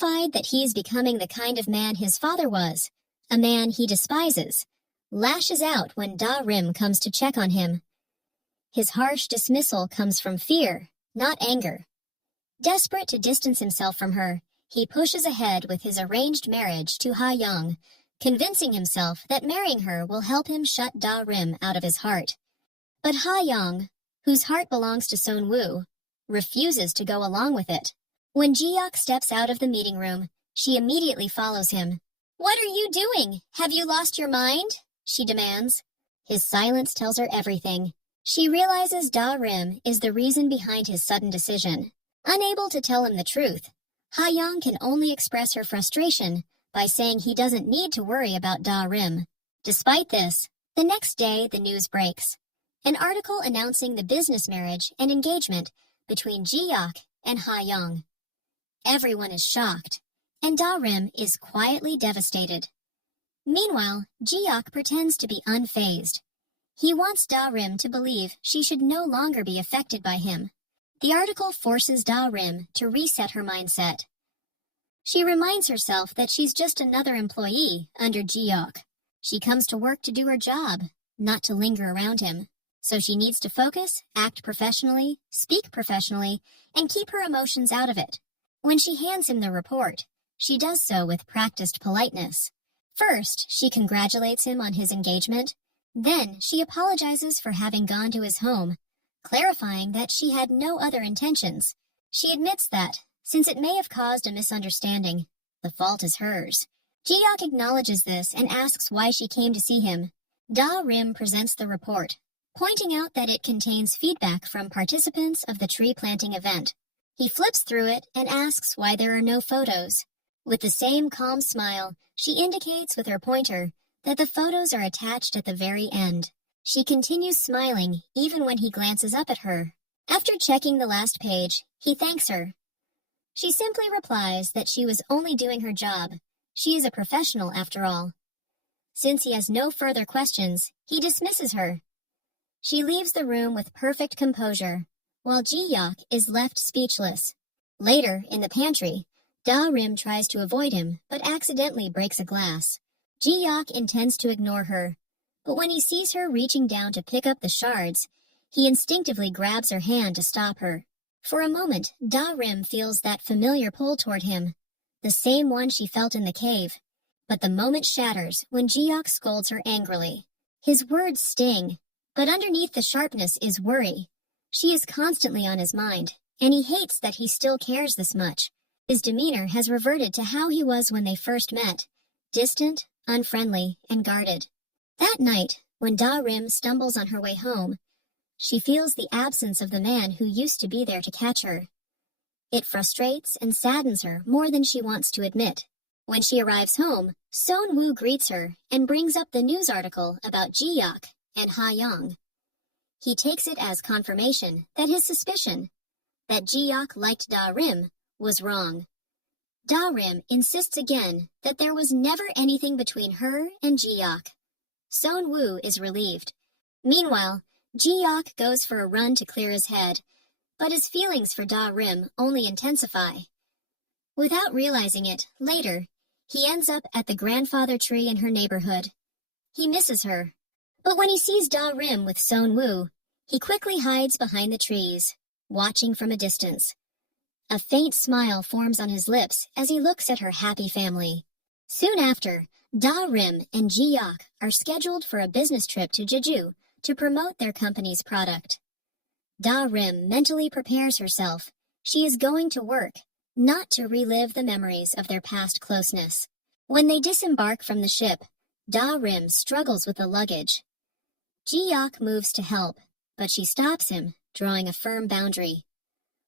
horrified that he is becoming the kind of man his father was, a man he despises, lashes out when Da-Rim comes to check on him. His harsh dismissal comes from fear, not anger. Desperate to distance himself from her, he pushes ahead with his arranged marriage to Ha-Young, convincing himself that marrying her will help him shut Da-Rim out of his heart. But Ha-Young, whose heart belongs to Seon-woo, refuses to go along with it. When Ji-Yock steps out of the meeting room, she immediately follows him. "What are you doing? Have you lost your mind?" she demands. His silence tells her everything. She realizes Da-Rim is the reason behind his sudden decision. Unable to tell him the truth, Ha-Young can only express her frustration by saying he doesn't need to worry about Da-Rim. Despite this, the next day the news breaks. An article announcing the business marriage and engagement between Ji-Yock and Ha-Young. Everyone is shocked, and Da-Rim is quietly devastated. Meanwhile, Ji-Yock pretends to be unfazed. He wants Da-Rim to believe she should no longer be affected by him. The article forces Da-Rim to reset her mindset. She reminds herself that she's just another employee under Ji-Yock. She comes to work to do her job, not to linger around him. So she needs to focus, act professionally, speak professionally, and keep her emotions out of it. When she hands him the report, she does so with practiced politeness. First, she congratulates him on his engagement. Then, she apologizes for having gone to his home, clarifying that she had no other intentions. She admits that, since it may have caused a misunderstanding, the fault is hers. Ji-Yock acknowledges this and asks why she came to see him. Da-Rim presents the report, pointing out that it contains feedback from participants of the tree planting event. He flips through it and asks why there are no photos. With the same calm smile, she indicates with her pointer that the photos are attached at the very end. She continues smiling even when he glances up at her. After checking the last page, he thanks her. She simply replies that she was only doing her job. She is a professional after all. Since he has no further questions, he dismisses her. She leaves the room with perfect composure, while Ji-Yock is left speechless. Later, in the pantry, Da-Rim tries to avoid him, but accidentally breaks a glass. Ji-Yock intends to ignore her, but when he sees her reaching down to pick up the shards, he instinctively grabs her hand to stop her. For a moment, Da-Rim feels that familiar pull toward him, the same one she felt in the cave. But the moment shatters when Ji-Yock scolds her angrily. His words sting, but underneath the sharpness is worry. She is constantly on his mind, and he hates that he still cares this much. His demeanor has reverted to how he was when they first met, distant, unfriendly, and guarded. That night, when Da-Rim stumbles on her way home, she feels the absence of the man who used to be there to catch her. It frustrates and saddens her more than she wants to admit. When she arrives home, Seon-woo greets her and brings up the news article about Ji-Yock and Ha-Young. He takes it as confirmation that his suspicion, that Ji-Yock liked Da-Rim, was wrong. Da-Rim insists again that there was never anything between her and Ji-Yock. Seon-woo is relieved. Meanwhile, Ji-Yock goes for a run to clear his head, but his feelings for Da-Rim only intensify. Without realizing it, later, he ends up at the grandfather tree in her neighborhood. He misses her. But when he sees Da-Rim with Seon-woo, he quickly hides behind the trees, watching from a distance. A faint smile forms on his lips as he looks at her happy family. Soon after, Da-Rim and Ji-Yock are scheduled for a business trip to Jeju to promote their company's product. Da-Rim mentally prepares herself. She is going to work, not to relive the memories of their past closeness. When they disembark from the ship, Da-Rim struggles with the luggage. Ji-Yock moves to help, but she stops him, drawing a firm boundary.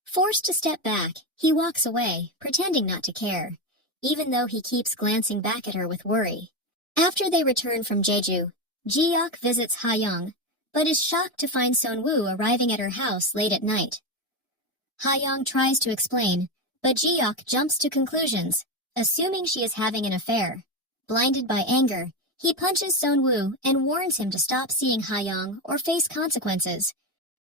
Forced to step back, he walks away, pretending not to care, even though he keeps glancing back at her with worry. After they return from Jeju, Ji-Yock visits Ha-Young, but is shocked to find Seon-woo arriving at her house late at night. Ha-Young tries to explain, but Ji-Yock jumps to conclusions, assuming she is having an affair. Blinded by anger, he punches Seon-woo and warns him to stop seeing Ha-Young or face consequences.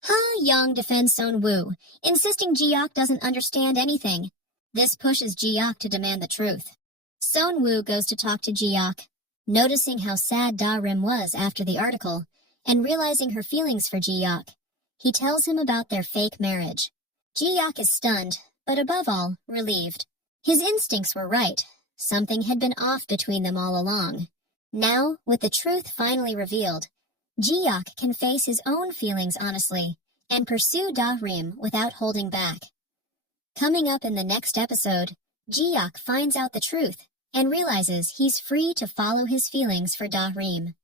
Ha-Young defends Seon-woo, insisting Ji-Yock doesn't understand anything. This pushes Jiok to demand the truth. Sonwoo goes to talk to Jiok, noticing how sad Da-rim was after the article, and realizing her feelings for Jiok. He tells him about their fake marriage. Jiok is stunned, but above all, relieved. His instincts were right. Something had been off between them all along. Now, with the truth finally revealed, Jiok can face his own feelings honestly and pursue Da-rim without holding back. Coming up in the next episode, Jiok finds out the truth and realizes he's free to follow his feelings for Da-rim.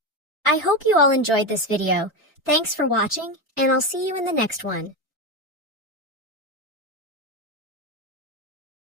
I hope you all enjoyed this video. Thanks for watching, and I'll see you in the next one.